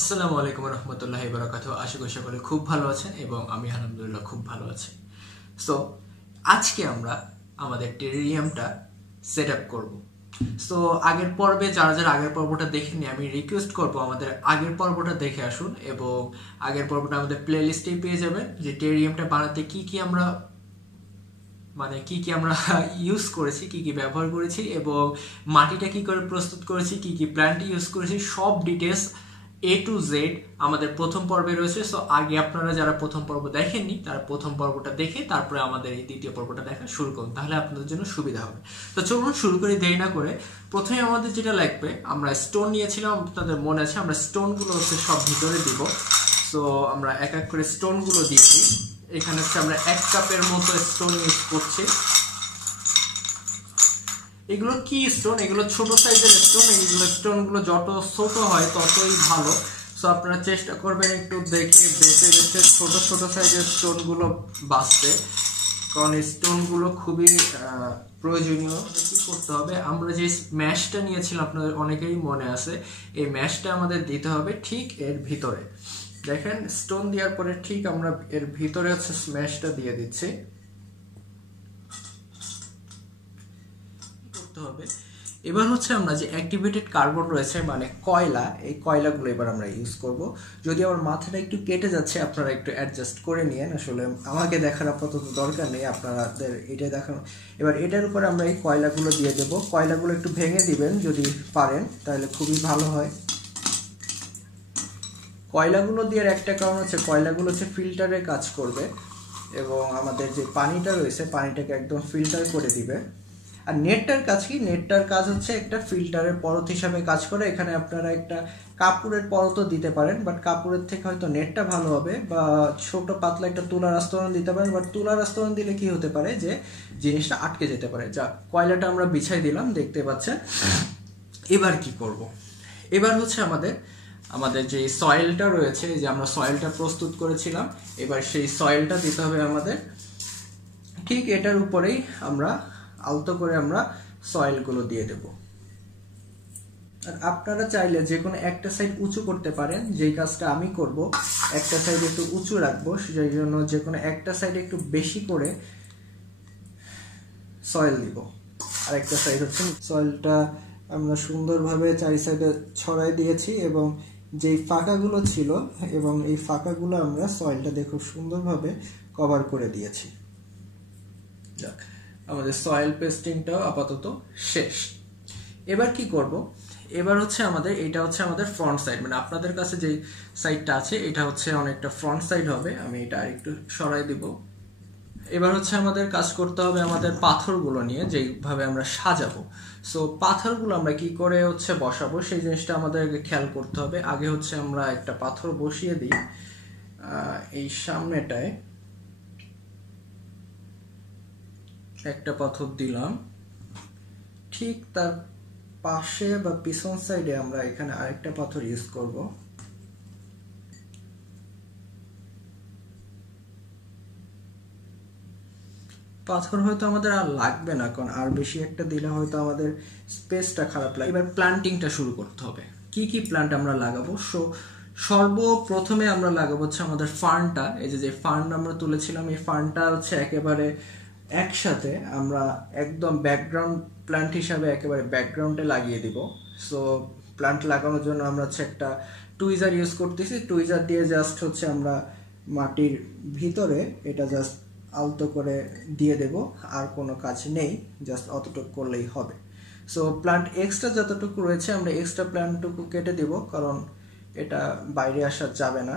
আসসালামু আলাইকুম রহমতুল্লাহি বারাকাতুহু। আশা করি সকলে খুব ভালো আছেন এবং আমি আলহামদুলিল্লাহ খুব ভালো আছি। সো আজকে আমরা আমাদের টেরারিয়ামটা সেট আপ করবো। সো আগের পর্বে যারা যারা আগের পর্বটা দেখেননি, আমি রিকোয়েস্ট করব আমাদের আগের পর্বটা দেখে আসুন এবং আগের পর্বটা আমাদের প্লে লিস্টেই পেয়ে যাবেন যে টেরারিয়ামটা বানাতে কি কি আমরা ইউজ করেছি, কি কি ব্যবহার করেছি এবং মাটিটা কি করে প্রস্তুত করেছি, কি কি প্ল্যান্ট ইউজ করেছি, সব ডিটেলস A to Z আমাদের প্রথম পর্বে রয়েছে। সো আগে আপনারা যারা প্রথম পর্ব দেখেননি তারা প্রথম পর্বটা দেখে তারপরে আমাদের এই দ্বিতীয় পর্বটা দেখা শুরু করুন, তাহলে আপনাদের জন্য সুবিধা হবে। তো চলুন শুরু করে দেরি না করে। প্রথমে আমাদের যেটা লাগবে, আমরা স্টোন নিয়েছিলাম, আপনাদের মনে আছে, আমরা স্টোনগুলো হচ্ছে সব ভিতরে দিব। সো আমরা এক এক করে স্টোনগুলো দিয়ে দিই। এখানে হচ্ছে আমরা 1 কাপের মতো স্টোন ইউজ করছি। এগুলো কি স্টোন? এগুলো ছোট সাইজের স্টোন। এগুলো স্টোনগুলো যত ছোট হয় ততই ভালো। সো আপনারা চেষ্টা করবেন একটু দেখে বেছে বেছে ছোট ছোট সাইজের স্টোনগুলো বাছতে, কারণ এই স্টোনগুলো খুবই প্রয়োজনীয়। কি করতে হবে, আমরা যে ম্যাশটা নিয়েছিলাম আপনাদের অনেকেরই মনে আছে, এই ম্যাশটা আমাদের দিতে হবে ঠিক এর ভিতরে। দেখেন, স্টোন দেওয়ার পরে ঠিক আমরা এর ভিতরে হচ্ছে স্ম্যাশটা দিয়ে দিচ্ছি। হবে এবার হচ্ছে আমরা যে অ্যাক্টিভেটেড কার্বন রয়েছে মানে কয়লা, এই কয়লাগুলো এবার আমরা ইউজ করব। যদি আমার মাথাটা একটু কেটে যাচ্ছে আপনারা একটু অ্যাডজাস্ট করে নিয়েন, আসলে আমাকে দেখার আপাতত দরকার নেই, আপনাদের এটাই দেখানো। এবার এটার উপরে আমরা এই কয়লাগুলো দিয়ে দেব। কয়লাগুলো একটু ভেঙে দিবেন যদি পারেন, তাহলে খুবই ভালো হয়। কয়লাগুলো দেওয়ার একটা কারণ হচ্ছে কয়লাগুলো হচ্ছে ফিল্টারে কাজ করবে এবং আমাদের যে পানিটা রয়েছে পানিটাকে একদম ফিল্টার করে দিবে। আর নেটটার কাজ কি? নেটটার কাজ হচ্ছে একটা ফিল্টারের পরত হিসাবে কাজ করে। এখানে আপনারা একটা কাপড়ের পরতও দিতে পারেন, বাট কাপড়ের থেকে হয়তো নেটটা ভালো হবে, বা ছোট পাতলা একটা তুলার আস্তরণ দিতে পারেন। বাট তুলার আস্তরণ দিলে কি হতে পারে যে জিনিসটা আটকে যেতে পারে। যা, কয়লাটা আমরা বিছাই দিলাম, দেখতে পাচ্ছেন। এবার কি করব? এবার হচ্ছে আমাদের যে সয়েলটা রয়েছে, যে আমরা সয়েলটা প্রস্তুত করেছিলাম, এবার সেই সয়েলটা দিতে হবে আমাদের। ঠিক এটার উপরেই আমরা আলতো করে আমরা সয়েলগুলো দিয়ে দেব। আর আপনারা চাইলে যে কোনো একটা সাইড উঁচু করতে পারেন, যেই কাজটা আমি করব। একটা সাইড একটু উঁচু রাখবো, সেই জন্য যে কোনো একটা সাইডে একটু বেশি করে সয়েল দিব। আর একটা সাইড হচ্ছে সয়েলটা আমরা সুন্দরভাবে চারি সাইডে ছড়াই দিয়েছি এবং যেই ফাঁকাগুলো ছিল এবং এই ফাঁকাগুলো আমরা সয়েলটা দিয়ে খুব সুন্দরভাবে কভার করে দিয়েছি। যাক, আমাদের সয়েল পেস্টিংটাও আপাতত শেষ। এবার কি করব? এবার হচ্ছে এটা হচ্ছে আমাদের ফ্রন্ট সাইড, মানে আপনাদের কাছে যে সাইডটা আছে এটা হচ্ছে অনেকটা ফ্রন্ট সাইড হবে। আমি এটা আরেকটু সরাই দিব। এবার হচ্ছে আমাদের কাজ করতে হবে আমাদের পাথরগুলো নিয়ে, যেভাবে আমরা সাজাবো। সো পাথরগুলো আমরা কি করে হচ্ছে বসাবো সেই জিনিসটা আমাদেরকে খেয়াল করতে হবে। আগে হচ্ছে আমরা একটা পাথর বসিয়ে দিই এই সামনেটায়। একটা পাথর দিলাম, ঠিক তার পাশে বা পিছন সাইডে আমরা এখানে আরেকটা পাথর ইউজ করব। পাথর হয়তো আমাদের আর লাগবে না, কারণ আর বেশি একটা দিলে হয়তো আমাদের স্পেসটা খারাপ লাগে। এবার প্ল্যান্টিংটা শুরু করতে হবে। কি কি প্ল্যান্ট আমরা লাগাবো? সর্বপ্রথমে আমরা লাগাবো হচ্ছে আমাদের ফার্নটা। এই যে ফার্ন আমরা তুলেছিলাম, এই ফার্নটা হচ্ছে একেবারে একসাথে আমরা একদম ব্যাকগ্রাউন্ড প্ল্যান্ট হিসাবে একেবারে ব্যাকগ্রাউন্ডে লাগিয়ে দিব। সো প্ল্যান্ট লাগানোর জন্য আমরা হচ্ছে একটা টুইজার ইউজ করতেছি। টুইজার দিয়ে জাস্ট হচ্ছে আমরা মাটির ভিতরে এটা জাস্ট আলতো করে দিয়ে দেব, আর কোনো কাজ নেই, জাস্ট অতটুকু করলেই হবে। সো প্ল্যান্ট এক্সট্রা যতটুকু রয়েছে আমরা এক্সট্রা প্ল্যান্টটুকু কেটে দেব, কারণ এটা বাইরে আসা যাবে না।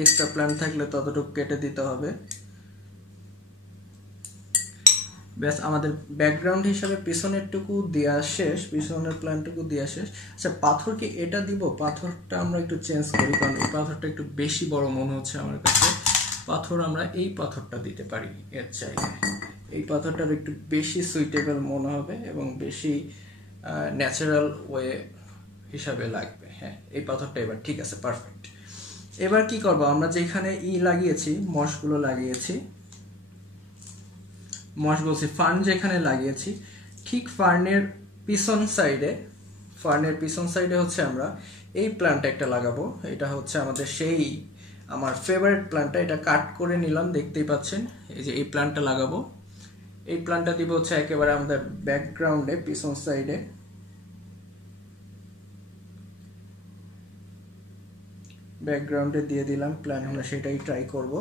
এক্সট্রা প্ল্যান্ট থাকলে ততটুকু কেটে দিতে হবে। ব্যাস, আমাদের ব্যাকগ্রাউন্ড হিসাবে পিছনেরটুকু দেওয়া শেষ, পিছনের প্ল্যানটুকু দেওয়া শেষ। আচ্ছা, পাথর কি এটা দিব? পাথরটা আমরা একটু চেঞ্জ করি, কারণ এই পাথরটা একটু বেশি বড় মনে হচ্ছে আমার কাছে। পাথর আমরা এই পাথরটা দিতে পারি এর চাইলে। এই পাথরটার একটু বেশি সুইটেবল মনে হবে এবং বেশি ন্যাচারাল ওয়ে হিসাবে লাগবে। হ্যাঁ, এই পাথরটা এবার ঠিক আছে, পারফেক্ট। এবার কি করব? আমরা যেখানে লাগিয়েছি, মশগুলো লাগিয়েছি, ফার্ন যেখানে লাগিয়েছি, ঠিক ফার্নের পিছন সাইডে ফার্নের পিছন সাইডে হচ্ছে আমরা এই প্ল্যান্ট একটা লাগাবো। এটা হচ্ছে আমাদের সেই আমার ফেভারিট প্ল্যান্টটা, এটা কাট করে নিলাম, দেখতেই পাচ্ছেন। এই যে এই প্ল্যান্টটা লাগাবো, এই প্ল্যান্টটা দিব হচ্ছে একেবারে আমাদের ব্যাকগ্রাউন্ডে পিছন সাইডে। ব্যাকগ্রাউন্ডে দিয়ে দিলাম প্ল্যান্ট, আমরা সেটাই ট্রাই করব।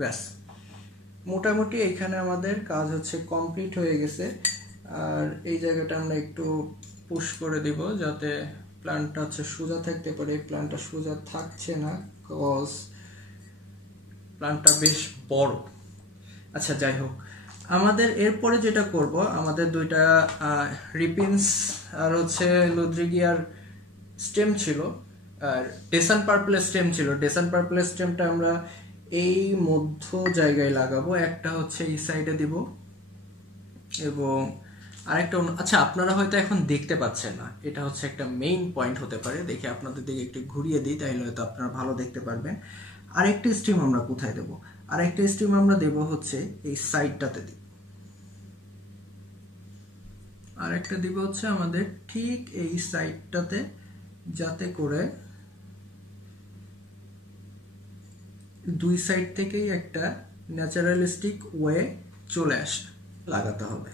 ব্যাস, মোটামুটি এইখানে আমাদের কাজ হচ্ছে কমপ্লিট হয়ে গেছে। আর এই জায়গাটা আমরা একটু পুশ করে দিব যাতে প্ল্যান্টটা হচ্ছে সোজা থাকতে পারে। প্ল্যান্টটা সোজা থাকছে না কজ প্ল্যান্টটা বেশ বড়। আচ্ছা, যাই হোক, আমাদের এরপরে যেটা করব, আমাদের দুইটা রিপিন্স আর হচ্ছে লুদ্রিগিয়ার স্টেম ছিল, আর ডেসান পার্পলের স্টেম ছিল। ডেসান পার্পলের স্টেমটা আমরা এই মধ্য জায়গায় লাগাবো, একটা হচ্ছে এই সাইডে দিব এবং আরেকটা আচ্ছা, আপনারা হয়তো এখন দেখতে পাচ্ছেন না, এটা হচ্ছে একটা মেইন পয়েন্ট হতে পারে। দেখি আপনাদের দিকে একটু ঘুরিয়ে দিই, তাইলে হয়তো আপনারা ভালো দেখতে পারবেন। আরেকটা স্টিম আমরা কোথায় দেব? আরেকটা স্টিম আমরা দেব হচ্ছে এই সাইডটাতে দিব, আরেকটা দিব হচ্ছে আমাদের ঠিক এই সাইডটাতে, যাতে করে দুই সাইড থেকেই একটা ন্যাচারালিস্টিক ওয়ে চলে আসে। লাগাতে হবে।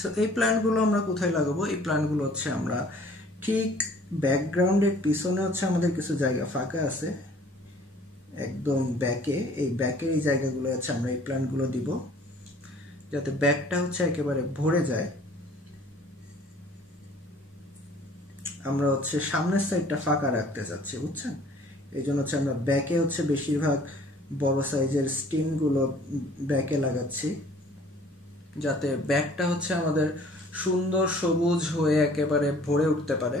সো এই প্ল্যান্টগুলো আমরা কোথায় লাগাবো? এই প্ল্যান্টগুলো হচ্ছে আমরা ঠিক ব্যাকগ্রাউন্ডের পিছনে হচ্ছে আমাদের কিছু জায়গা ফাঁকা আছে, একদম ব্যাকে, এই ব্যাকের এই জায়গাগুলো হচ্ছে আমরা এই প্ল্যান্টগুলো দিব, যাতে ব্যাকটা হচ্ছে একেবারে ভরে যায়। আমরা হচ্ছে সামনের সাইডটা ফাঁকা রাখতে চাচ্ছি, বুঝছেন? এই জন্য হচ্ছে আমরা ব্যাকে হচ্ছে বেশিরভাগ বড় সাইজের স্টিমগুলো ব্যাকে লাগাচ্ছি, যাতে ব্যাকটা হচ্ছে আমাদের সুন্দর সবুজ হয়ে একেবারে ভরে উঠতে পারে।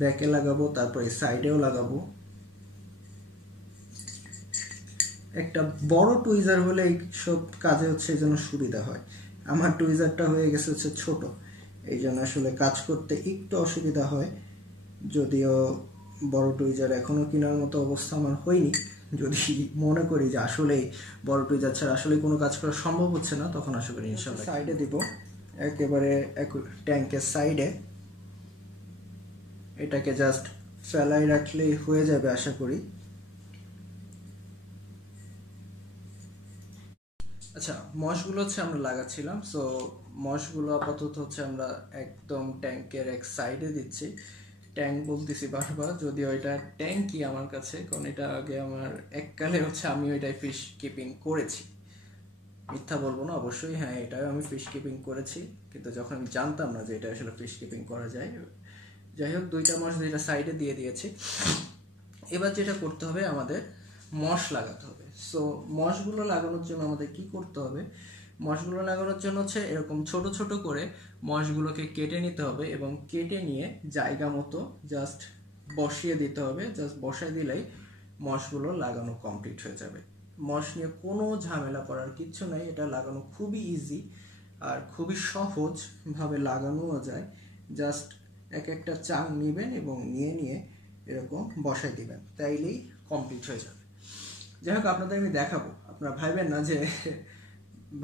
ব্যাকে লাগাবো, তারপরে সাইডেও লাগাবো। একটা বড় টুইজার হলে এই সব কাজে হচ্ছে এই জন্য সুবিধা হয়। আমার টুইজারটা হয়ে গেছে হচ্ছে ছোট, এই জন্য আসলে কাজ করতে একটু অসুবিধা হয়। যদিও বড় টুইজার এখনো কেনার মতো অবস্থা আমার হয়নি। যদি মনে করি যে আসলে বড় টুইজার ছাড়া আসলে কোনো কাজ করা সম্ভব হচ্ছে না, তখন আশা করি ইনশাআল্লাহ সাইডে দিব, একেবারে ট্যাঙ্কের সাইডে। এটাকে জাস্ট ফেলাই রাখলেই হয়ে যাবে আশা করি। আচ্ছা, মশগুলো হচ্ছে আমরা লাগাচ্ছিলাম। সো মশগুলো আপাতত হচ্ছে আমরা একদম ট্যাঙ্কের এক সাইডে দিচ্ছি। ট্যাঙ্ক বলতেছি বারবার, যদিও এটা ট্যাঙ্কই আমার কাছে, কারণ এটা আগে আমার এককালে হচ্ছে আমি ওইটাই ফিশ কিপিং করেছি। মিথ্যা বলবো না, অবশ্যই হ্যাঁ, এটাও আমি ফিশ কিপিং করেছি, কিন্তু যখন আমি জানতাম না যে এটা আসলে ফিশ কিপিং করা যায়। যাই হোক, দুইটা মশ দুইটা সাইডে দিয়ে দিয়েছি। এবার যেটা করতে হবে, আমাদের মশ লাগাতে হবে। সো মশগুলো লাগানোর জন্য আমাদের কি করতে হবে? মশগুলো লাগানোর জন্য হচ্ছে এরকম ছোট ছোট করে মশগুলোকে কেটে নিতে হবে এবং কেটে নিয়ে জায়গা মতো জাস্ট বসিয়ে দিতে হবে। জাস্ট বসাই দিলেই মশগুলো লাগানো কমপ্লিট হয়ে যাবে। মশ নিয়ে কোনো ঝামেলা করার কিচ্ছু নাই, এটা লাগানো খুবই ইজি আর খুবই সহজভাবে লাগানোও যায়। জাস্ট এক একটা চাং নেবেন এবং নিয়ে এরকম বসাই দিবেন, তাইলেই কমপ্লিট হয়ে যাবে। যাই হোক, আপনাদের আমি দেখাবো, আপনারা ভাইবেন না যে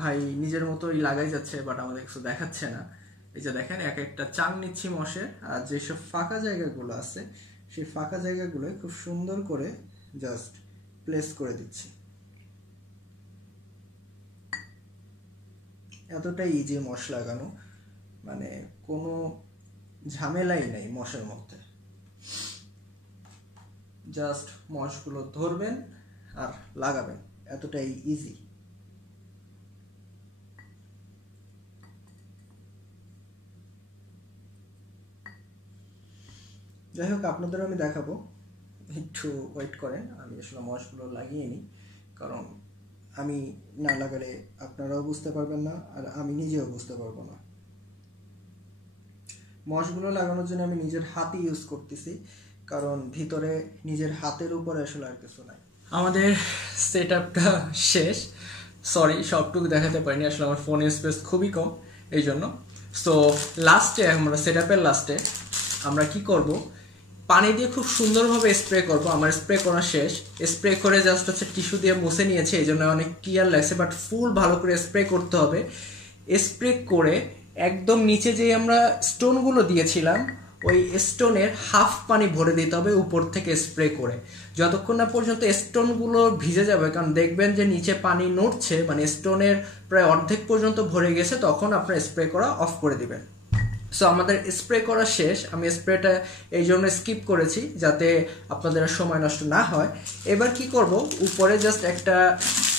ভাই নিজের মতোই লাগাই যাচ্ছে বাট আমাদের কিছু দেখাচ্ছে না। এই যে দেখেন, এক একটা চাং নিচ্ছি মশের, আর যেসব ফাঁকা জায়গাগুলো আছে সেই ফাঁকা জায়গাগুলো খুব সুন্দর করে জাস্ট প্লেস করে দিচ্ছি। এতটাই ইজি মশ লাগানো, মানে কোনো ঝামেলাই নেই মশের মধ্যে। জাস্ট মশগুলো ধরবেন আর লাগাবেন, এতটাই ইজি। যাই হোক, আপনাদেরও আমি দেখাবো, একটু ওয়েট করেন। আমি আসলে মশগুলো লাগিয়ে নিই, কারণ আমি না লাগালে আপনারাও বুঝতে পারবেন না আর আমি নিজেও বুঝতে পারবো না। মশগুলো লাগানোর জন্য আমি নিজের হাতই ইউজ করতেছি, কারণ ভিতরে নিজের হাতের উপরে আসলে আর কিছু নাই। আমাদের সেট আপটা শেষ। সরি, সবটুকু দেখাতে পারিনি, আসলে আমার ফোনের স্পেস খুবই কম, এই জন্য। সো লাস্টে আমরা সেট আপের লাস্টে আমরা কি করব, পানি দিয়ে খুব সুন্দরভাবে স্প্রে করব। আমার স্প্রে করা শেষ, স্প্রে করে জাস্ট হচ্ছে টিস্যু দিয়ে মুছে নিয়েছে, এই জন্য অনেক ক্লিয়ার লাগছে, বাট ফুল ভালো করে স্প্রে করতে হবে। স্প্রে করে একদম নিচে যে আমরা স্টোনগুলো দিয়েছিলাম ওই স্টোনের হাফ পানি ভরে দিতে হবে উপর থেকে স্প্রে করে, যতক্ষণ না পর্যন্ত স্টোনগুলো ভিজে যাবে। কারণ দেখবেন যে নিচে পানি নড়ছে, মানে স্টোনের প্রায় অর্ধেক পর্যন্ত ভরে গেছে, তখন আপনার স্প্রে করা অফ করে দিবেন। সো আমাদের স্প্রে করা শেষ। আমি স্প্রেটা এই জন্য স্কিপ করেছি যাতে আপনাদের সময় নষ্ট না হয়। এবার কি করব, উপরে জাস্ট একটা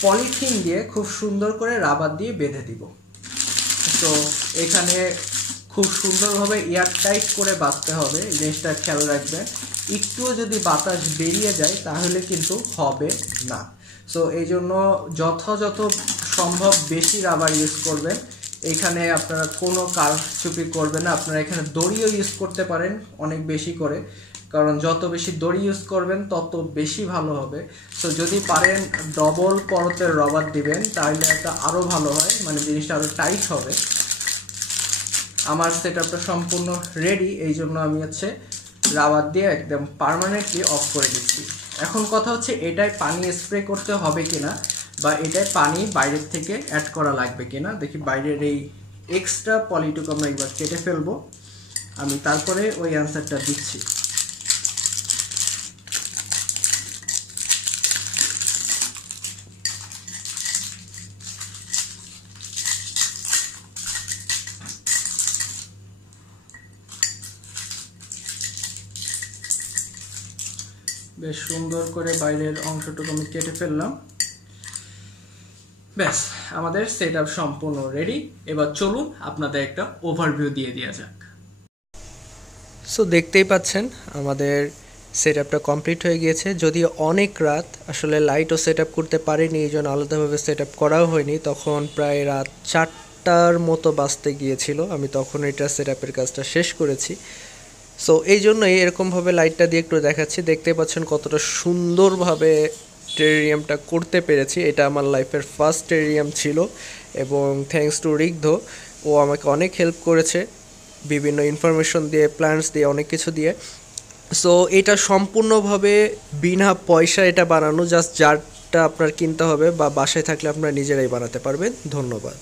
পলিথিন দিয়ে খুব সুন্দর করে রাবার দিয়ে বেঁধে দিব। তো এখানে খুব সুন্দরভাবে এয়ার টাইট করে বাঁধতে হবে, এই জিনিসটা খেয়াল রাখবেন। একটুও যদি বাতাস বেরিয়ে যায় তাহলে কিন্তু হবে না। সো এই জন্য যথাযথ সম্ভব বেশি রাবার ইউজ করবেন। এখানে আপনারা কোনো কারচুপি করবেন না। আপনারা এখানে দড়িও ইউজ করতে পারেন অনেক বেশি করে, কারণ যত বেশি দড়ি ইউজ করবেন তত বেশি ভালো হবে। সো যদি পারেন ডবল পরতের রবার দিবেন তাহলে এটা আরও ভালো হয়, মানে জিনিসটা আরও টাইট হবে। আমার সেটআপটা সম্পূর্ণ রেডি, এই জন্য আমি হচ্ছে রাবার দিয়ে একদম পার্মানেন্টলি অফ করে দিচ্ছি। এখন কথা হচ্ছে এটায় পানি স্প্রে করতে হবে কিনা, বা এটায় পানি বাইরের থেকে অ্যাড করা লাগবে কিনা। দেখি বাইরের এই এক্সট্রা পলিটুকু আমরা একবার কেটে ফেলবো, আমি তারপরে ওই অ্যান্সারটা দিচ্ছি। বেশ সুন্দর করে বাইরের অংশটুকু আমি কেটে ফেললাম। ব্যাস, আমাদের সেটআপ সম্পূর্ণ রেডি। এবার চলুন আপনাদের একটা ওভারভিউ দিয়ে দেওয়া যাক। সো দেখতেই পাচ্ছেন আমাদের সেটআপটা কমপ্লিট হয়ে গিয়েছে। যদিও অনেক রাত, আসলে লাইটও সেটআপ করতে পারিনি, এই জন্য আলাদাভাবে সেটআপ করাও হয়নি। তখন প্রায় রাত 4টার মতো বাজতে গিয়েছিল, আমি তখন এটা সেটআপের কাজটা শেষ করেছি। সো এই জন্যই এরকমভাবে লাইটটা দিয়ে একটু দেখাচ্ছি। দেখতে পাচ্ছেন কতটা সুন্দরভাবে টেরারিয়ামটা করতে পেরেছি। এটা আমার লাইফের ফার্স্ট টেরারিয়াম ছিল, এবং থ্যাঙ্কস টু রিগ্ধ, ও আমাকে অনেক হেল্প করেছে বিভিন্ন ইনফরমেশন দিয়ে, প্ল্যান্টস দিয়ে, অনেক কিছু দিয়ে। সো এটা সম্পূর্ণভাবে বিনা পয়সা এটা বানানো, জাস্ট জারটা আপনার কিনতে হবে, বা বাসায় থাকলে আপনারা নিজেরাই বানাতে পারবেন। ধন্যবাদ।